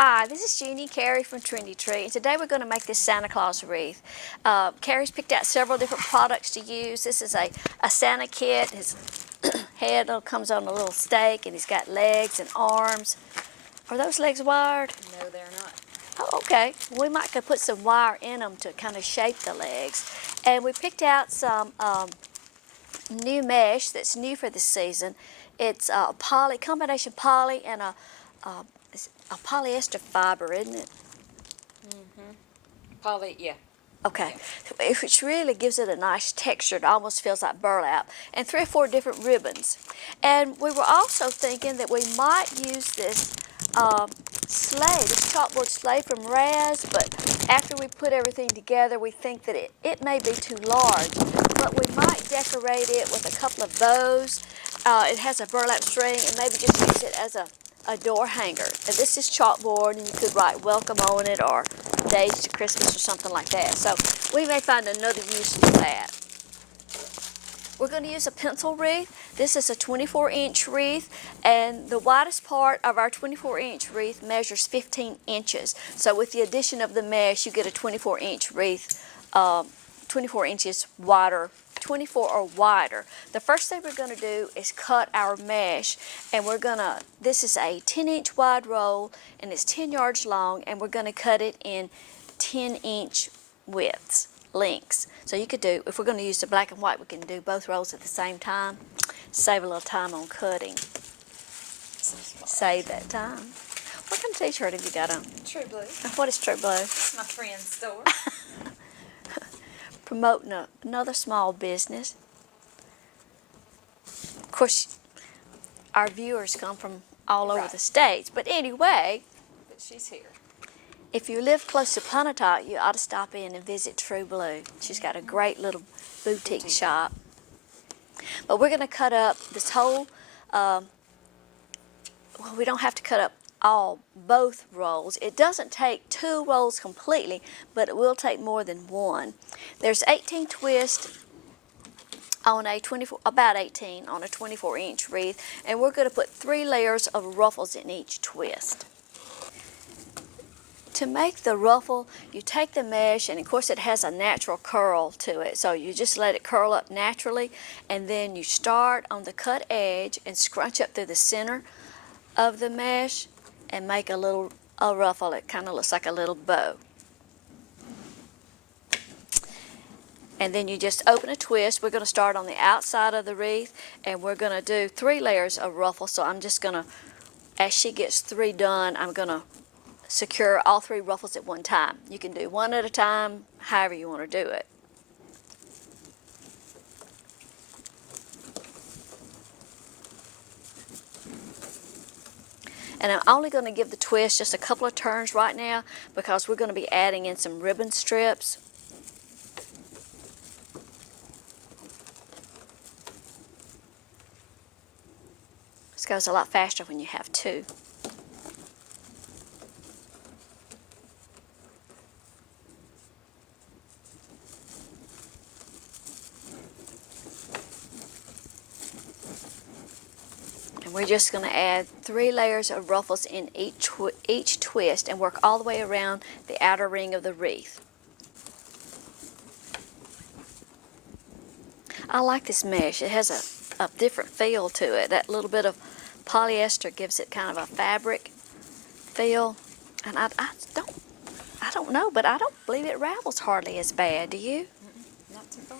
Hi, this is Jeannie Carey from Trendy and today we're going to make this Santa Claus wreath. Carey's picked out several different products to use. This is a Santa kit. His head comes on a little stake and he's got legs and arms. Are those legs wired? No, they're not. Oh, okay. We might could put some wire in them to kind of shape the legs. And we picked out some new mesh that's new for this season. It's a combination poly and a polyester fiber, isn't it? Poly, yeah. Okay, which really gives it a nice texture. It almost feels like burlap. And 3 or 4 different ribbons. And we were also thinking that we might use this sleigh, this chalkboard sleigh from Raz, but after we put everything together, we think that it may be too large. But we might decorate it with a couple of bows. It has a burlap string, and maybe just use it as a door hanger. And this is chalkboard, and you could write welcome on it or days to Christmas or something like that. So we may find another use for that. We're going to use a pencil wreath. This is a 24-inch wreath, and the widest part of our 24-inch wreath measures 15 inches. So with the addition of the mesh, you get a 24-inch wreath, 24 inches wider, 24 or wider. The first thing we're going to do is cut our mesh, and this is a 10-inch wide roll, and it's 10 yards long, and we're going to cut it in 10-inch lengths. So you could do, if we're going to use the black and white, we can do both rolls at the same time. Save a little time on cutting. Save that time. What kind of t-shirt have you got on? True Blue. What is True Blue? It's my friend's store. Promoting another small business. Of course, our viewers come from all over the states. But anyway, But she's here. if you live close to Pontotoc, you ought to stop in and visit True Blue. She's got a great little boutique shop. But we're going to cut up this whole, well, we don't have to cut up both rolls. It doesn't take 2 rolls completely, but it will take more than 1. There's 18 twists on about 18 on a 24-inch wreath, and we're going to put 3 layers of ruffles in each twist. To make the ruffle, you take the mesh, and of course it has a natural curl to it, so you just let it curl up naturally, and then you start on the cut edge and scrunch up through the center of the mesh and make a ruffle. It kind of looks like a little bow. And then you just open a twist. We're going to start on the outside of the wreath, and we're going to do 3 layers of ruffle. So I'm just going to, as she gets 3 done, I'm going to secure all 3 ruffles at one time. You can do 1 at a time, however you want to do it. And I'm only going to give the twist just a couple of turns right now because we're going to be adding in some ribbon strips. This goes a lot faster when you have 2. And we're just going to add 3 layers of ruffles in each twist and work all the way around the outer ring of the wreath. I like this mesh. It has a different feel to it. That little bit of polyester gives it kind of a fabric feel. And I don't know, but I don't believe it ravels hardly as bad. Do you? Not too far.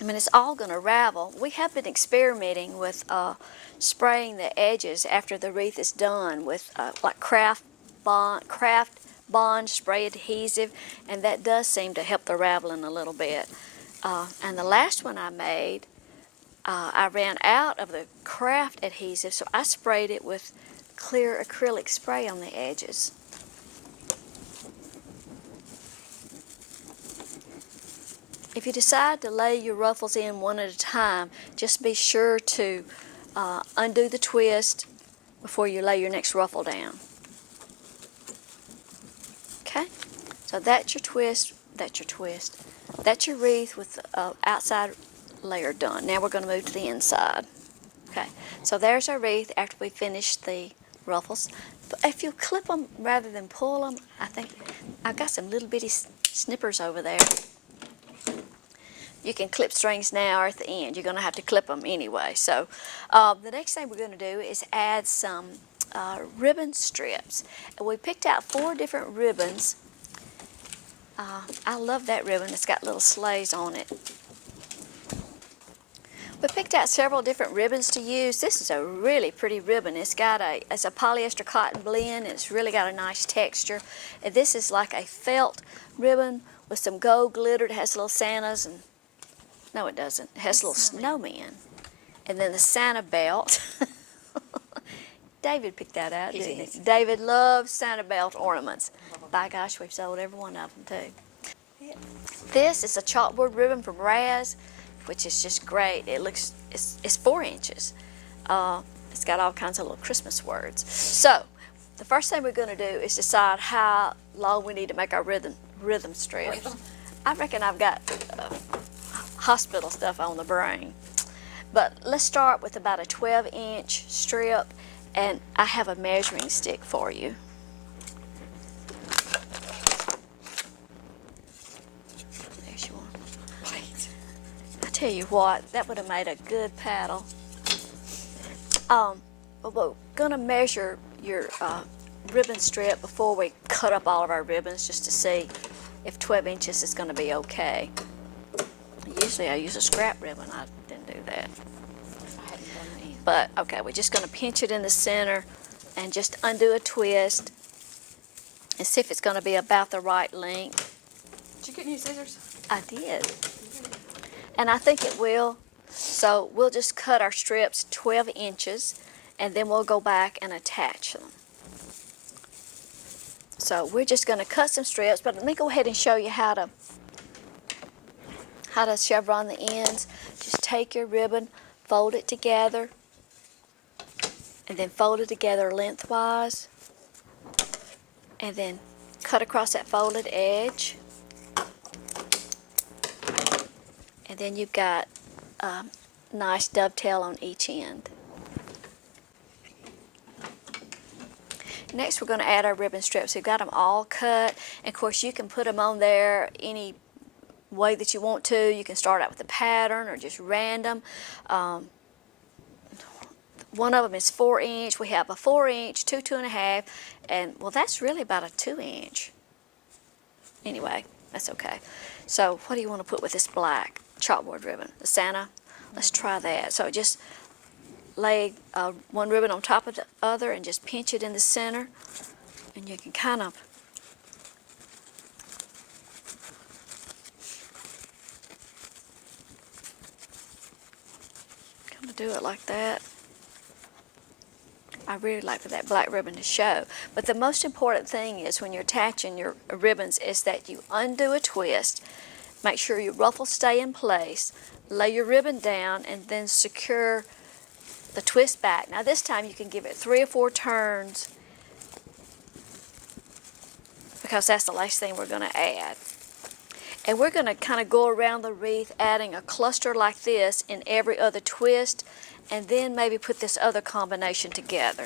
I mean, it's all going to ravel. We have been experimenting with spraying the edges after the wreath is done with like craft bond spray adhesive, and that does seem to help the raveling a little bit. And the last one I made, I ran out of the craft adhesive, so I sprayed it with clear acrylic spray on the edges. If you decide to lay your ruffles in 1 at a time, just be sure to undo the twist before you lay your next ruffle down. Okay, so that's your twist, that's your twist. That's your wreath with the outside layer done. Now we're going to move to the inside. Okay, so there's our wreath after we finish the ruffles. But if you clip them rather than pull them, I think I've got some little bitty snippers over there. You can clip strings now or at the end. You're going to have to clip them anyway. So the next thing we're going to do is add some ribbon strips. And we picked out 4 different ribbons. I love that ribbon. It's got little sleighs on it. We picked out several different ribbons to use. This is a really pretty ribbon. It's a polyester cotton blend, and it's really got a nice texture. And this is like a felt ribbon with some gold glitter. It has little Santas and no, it doesn't. It has little snowmen. And then the Santa belt. David picked that out, didn't he? David loves Santa belt ornaments. By gosh, we've sold every one of them too. This is a chalkboard ribbon from Wreath, which is just great. It's 4 inches. It's got all kinds of little Christmas words. So the first thing we're going to do is decide how long we need to make our rhythm strips. I reckon I've got hospital stuff on the brain. But let's start with about a 12-inch strip, and I have a measuring stick for you. There's your one. Wait. I tell you what, that would have made a good paddle. We're going to measure your ribbon strip before we cut up all of our ribbons just to see if 12 inches is going to be okay. Usually I use a scrap ribbon. I didn't do that. I hadn't done that yet. But okay, we're just going to pinch it in the center and just undo a twist and see if it's going to be about the right length. Did you get new scissors? I did. And I think it will. So we'll just cut our strips 12 inches and then we'll go back and attach them. So we're just going to cut some strips, but let me go ahead and show you how to chevron the ends. Just take your ribbon, fold it together, and then fold it together lengthwise, and then cut across that folded edge. And then you've got a nice dovetail on each end. Next, we're going to add our ribbon strips. We've got them all cut, and of course you can put them on there any way that you want to. You can start out with a pattern or just random. One of them is 4 inch. We have a 4 inch, 2.5, and well, that's really about a 2 inch. Anyway, that's okay. So what do you want to put with this black chalkboard ribbon? The Santa? Let's try that. So just lay one ribbon on top of the other and just pinch it in the center, and you can kind of do it like that. I really like for that black ribbon to show. But the most important thing is when you're attaching your ribbons is that you undo a twist, make sure your ruffles stay in place, lay your ribbon down, and then secure the twist back. Now this time you can give it 3 or 4 turns because that's the last thing we're going to add. And we're going to kind of go around the wreath adding a cluster like this in every other twist, and then maybe put this other combination together.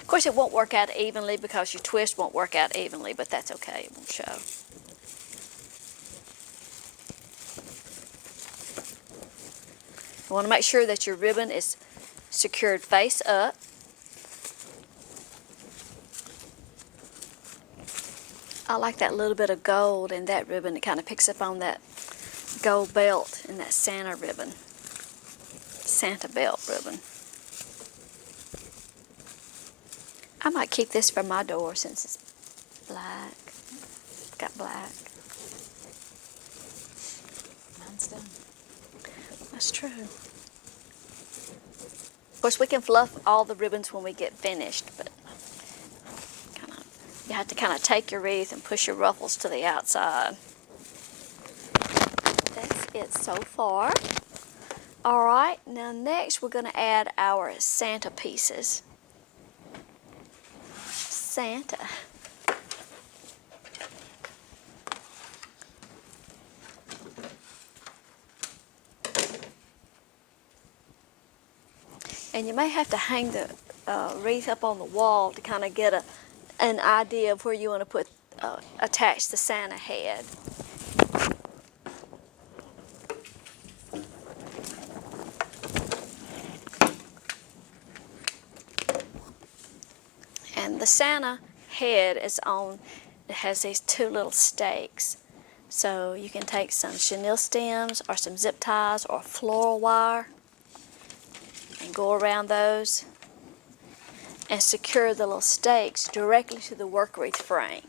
Of course it won't work out evenly because your twist won't work out evenly, but that's okay, it won't show. You want to make sure that your ribbon is secured face up. I like that little bit of gold in that ribbon. It kind of picks up on that gold belt in that Santa ribbon. Santa belt ribbon. I might keep this for my door since it's black. It's got black. Mine's done. That's true. Of course, we can fluff all the ribbons when we get finished, but you have to kind of take your wreath and push your ruffles to the outside. That's it so far. All right, now next we're going to add our Santa pieces. Santa. And you may have to hang the wreath up on the wall to kind of get an idea of where you want to put attach the Santa head. And the Santa head is on, it has these two little stakes. So you can take some chenille stems or some zip ties or floral wire and go around those and secure the little stakes directly to the work wreath frame.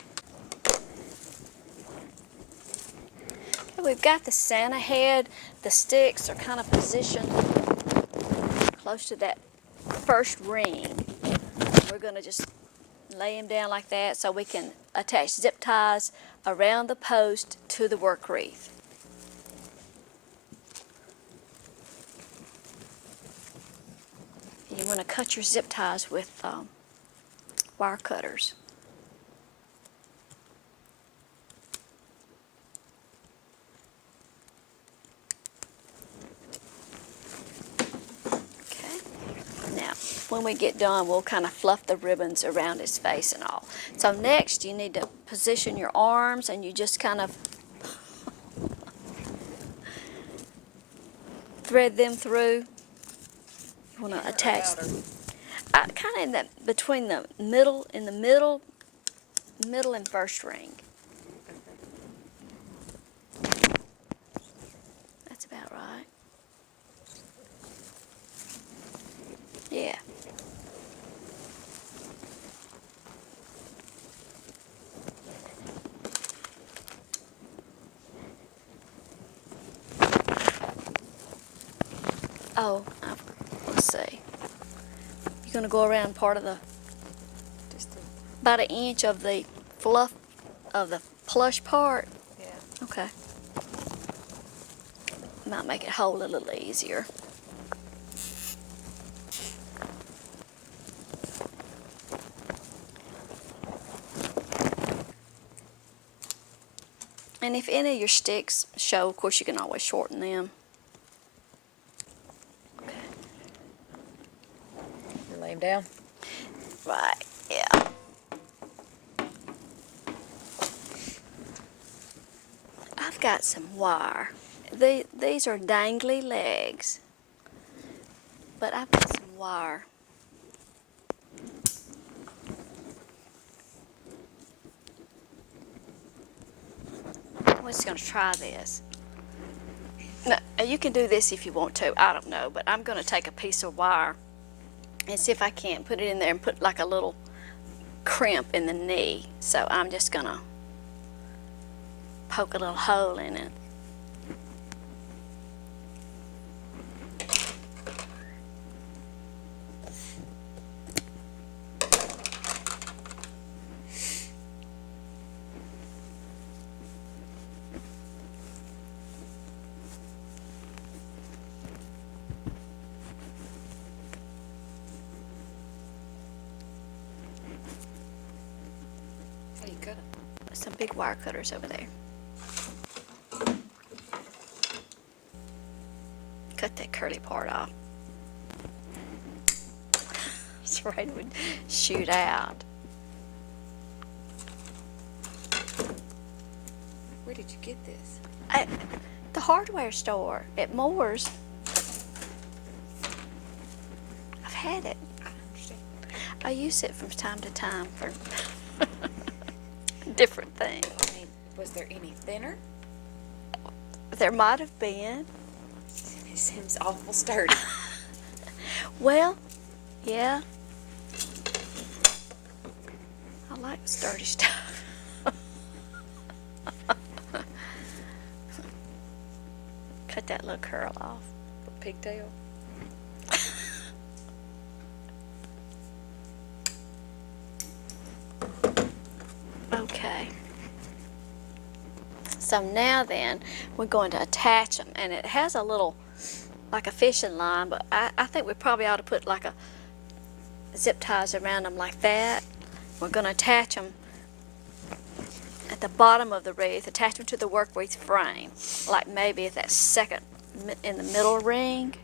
Okay, we've got the Santa head. The sticks are kind of positioned close to that first ring. We're going to just lay them down like that so we can attach zip ties around the post to the work wreath. You want to cut your zip ties with wire cutters. Okay. Now, when we get done, we'll kind of fluff the ribbons around his face and all. So next, you need to position your arms, and you just kind of thread them through. You want to attach them. Kind of in that between the middle, middle and first ring. That's about right. Yeah. Oh, let's see. You're going to go around part of the, about an inch of the fluff of the plush part. Yeah. Okay. Might make it hold a little easier. And if any of your sticks show, of course, you can always shorten them. Okay. You lay them down. Right, yeah. I've got some wire. These are dangly legs, but I've got some wire. We're just going to try this. Now, you can do this if you want to. I don't know, but I'm going to take a piece of wire and see if I can't put it in there and put like a little crimp in the knee. So I'm just going to poke a little hole in it. How do you cut it? Some big wire cutters over there. Cut that curly part off. It's right, it would shoot out. Where did you get this? At the hardware store at Moore's. I've had it. I understand. I use it from time to time for different things. I mean, was there any thinner? There might have been. It seems awful sturdy. Well, yeah. I like sturdy stuff. Cut that little curl off. Pigtail. Okay. So now then, we're going to attach them. And it has a little, like a fishing line, but I think we probably ought to put like a zip ties around them like that. We're going to attach them at the bottom of the wreath, attach them to the work wreath frame, like maybe at that second in the middle ring.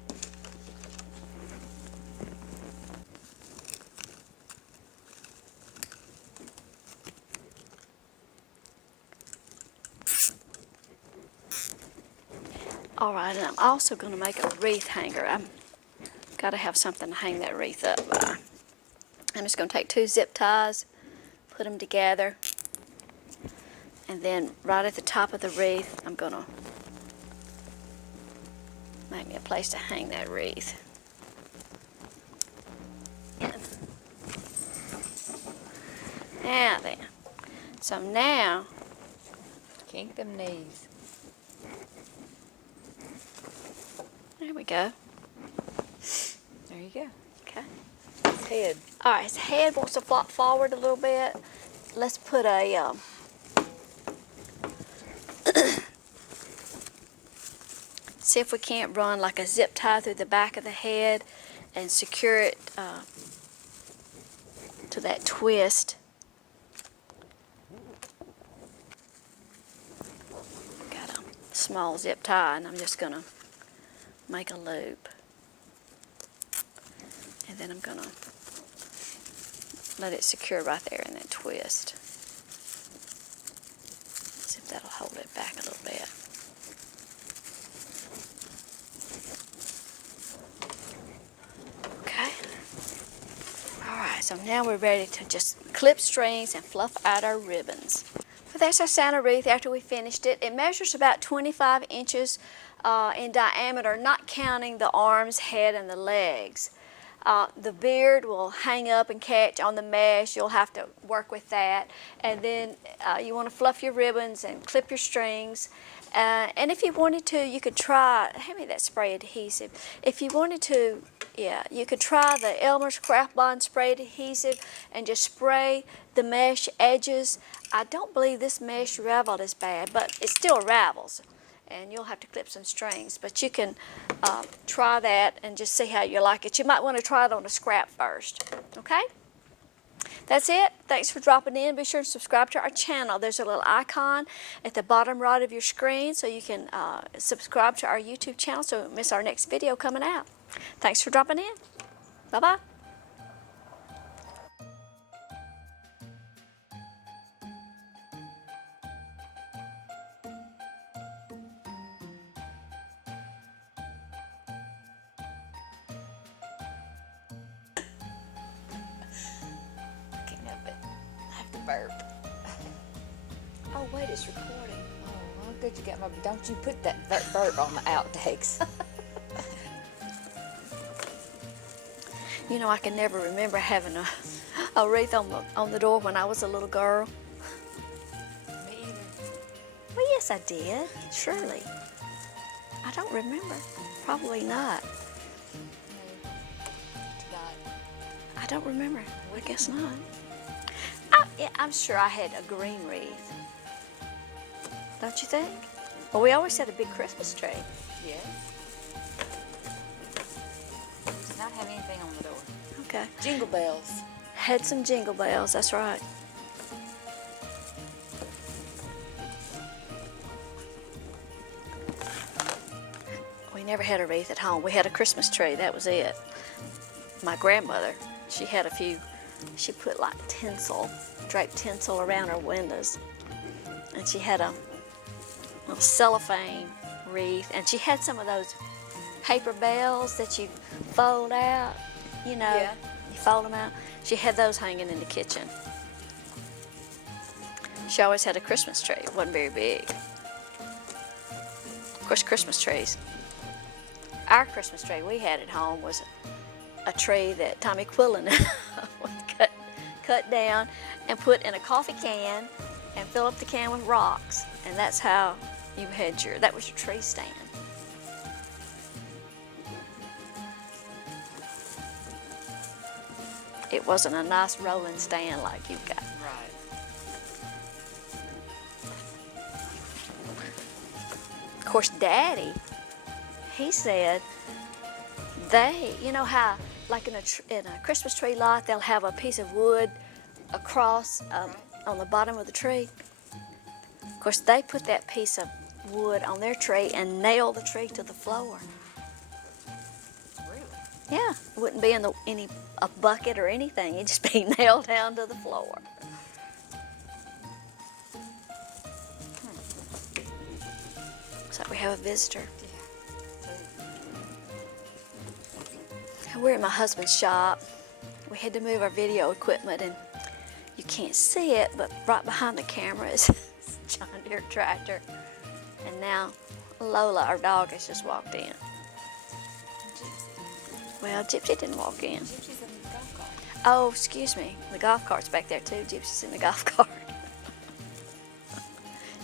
All right, and I'm also going to make a wreath hanger. I've got to have something to hang that wreath up by. I'm just going to take 2 zip ties, put them together, and then right at the top of the wreath, I'm going to make me a place to hang that wreath. Now then, so now, Kink them knees. there we go. There you go. Okay. His head. All right, his head wants to flop forward a little bit. Let's put a see if we can't run like a zip tie through the back of the head and secure it to that twist. Got a small zip tie, and I'm just gonna make a loop, and then I'm gonna let it secure right there in that twist. See if that'll hold it back a little bit. Okay. All right, so now we're ready to just clip strings and fluff out our ribbons. Well, that's our Santa wreath after we finished it. It measures about 25 inches in diameter, not counting the arms, head, and the legs. The beard will hang up and catch on the mesh. You'll have to work with that. And then you want to fluff your ribbons and clip your strings. And if you wanted to, you could try, hand me that spray adhesive. If you wanted to, yeah, you could try the Elmer's Craft Bond spray adhesive and just spray the mesh edges. I don't believe this mesh raveled as bad, but it still ravels. And you'll have to clip some strings, but you can try that and just see how you like it. You might want to try it on a scrap first, okay? That's it. Thanks for dropping in. Be sure to subscribe to our channel. There's a little icon at the bottom right of your screen so you can subscribe to our YouTube channel so you don't miss our next video coming out. Thanks for dropping in. Bye-bye. Can't help it. I have to burp. Oh, wait, it's recording. Oh, well, good you got my. Don't you put that burp on the outtakes. You know, I can never remember having a wreath on the door when I was a little girl. Me either. Well, yes, I did. Surely. I don't remember. Probably not. No. What you got? I don't remember. I guess not. Yeah, I'm sure I had a green wreath. Don't you think? Well, we always had a big Christmas tree. Yes. Does not have anything on the door. Okay. Jingle bells. Had some jingle bells, that's right. We never had a wreath at home. We had a Christmas tree, that was it. My grandmother, she had a few, she put like tinsel, draped tinsel around her windows. And she had a little cellophane wreath, and she had some of those paper bells that you fold out, you know. Yeah. You fold them out. She had those hanging in the kitchen. She always had a Christmas tree. It wasn't very big. Of course, Christmas trees. Our Christmas tree we had at home was a tree that Tommy Quillen cut down and put in a coffee can and fill up the can with rocks. And that's how you had that was your tree stand. It wasn't a nice rolling stand like you've got. Right. Of course, Daddy, he said you know how, like in a Christmas tree lot, they'll have a piece of wood across on the bottom of the tree. Of course, they put that piece of wood on their tree and nailed the tree to the floor. Really? Yeah, it wouldn't be in a bucket or anything. It'd just be nailed down to the floor. Looks like we have a visitor. Yeah. We're in my husband's shop. We had to move our video equipment, and you can't see it, but right behind the camera is John Deere tractor. And now Lola, our dog, has just walked in. Well, Gypsy didn't walk in. Gypsy's in the golf cart. Oh, excuse me. The golf cart's back there too. Gypsy's in the golf cart.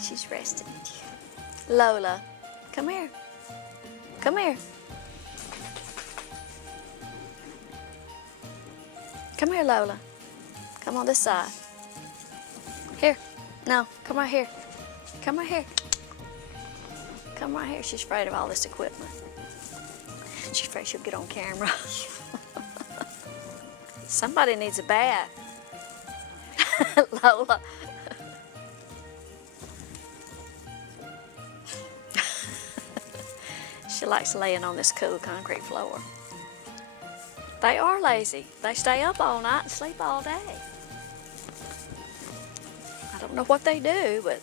She's resting. Lola, come here. Come here. Come here, Lola. Come on this side. Here. No, come right here. Come right here. Come right here. She's afraid of all this equipment. She's afraid she'll get on camera. Somebody needs a bath. Lola. She likes laying on this cool concrete floor. They are lazy. They stay up all night and sleep all day. I don't know what they do, but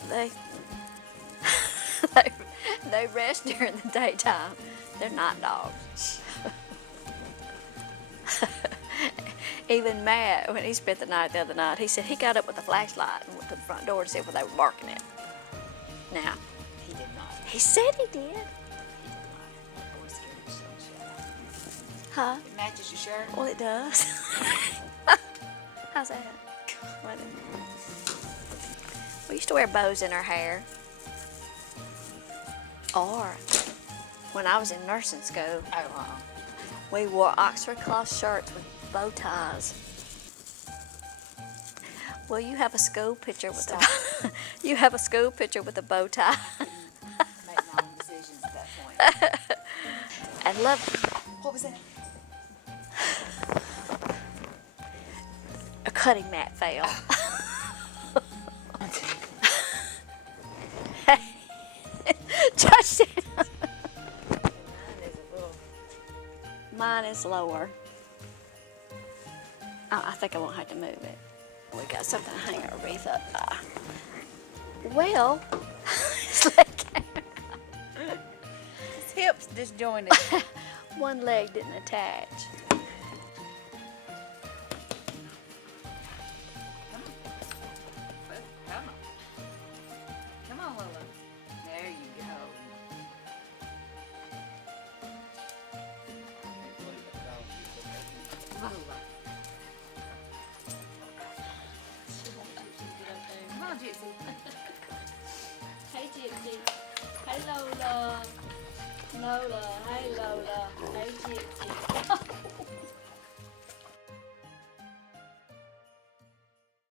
they rest during the daytime. They're night dogs. Even Matt, when he spent the night the other night, he said he got up with a flashlight and went to the front door to see what they were barking at. Now, He did not. he said he did. He did not. That boy's scared of shit. Huh? It matches your shirt. Well, it does. How's that? What? We used to wear bows in our hair. Or, when I was in nursing school, Oh, we wore Oxford cloth shirts with bow ties. Well, you have a school picture with a you have a school picture with a bow tie. make my own decisions at that point. And love. What was that? A cutting mat fell. Touchdown. Mine is lower. I think I won't have to move it. We got something to hang our wreath up by. Well, His hips disjointed. one leg didn't attach. Come on, Lola. There you go. Lola. Come on, Gypsy. Hey, Gypsy. Hey, Lola. Lola. Hey, Lola. Hey, Gypsy.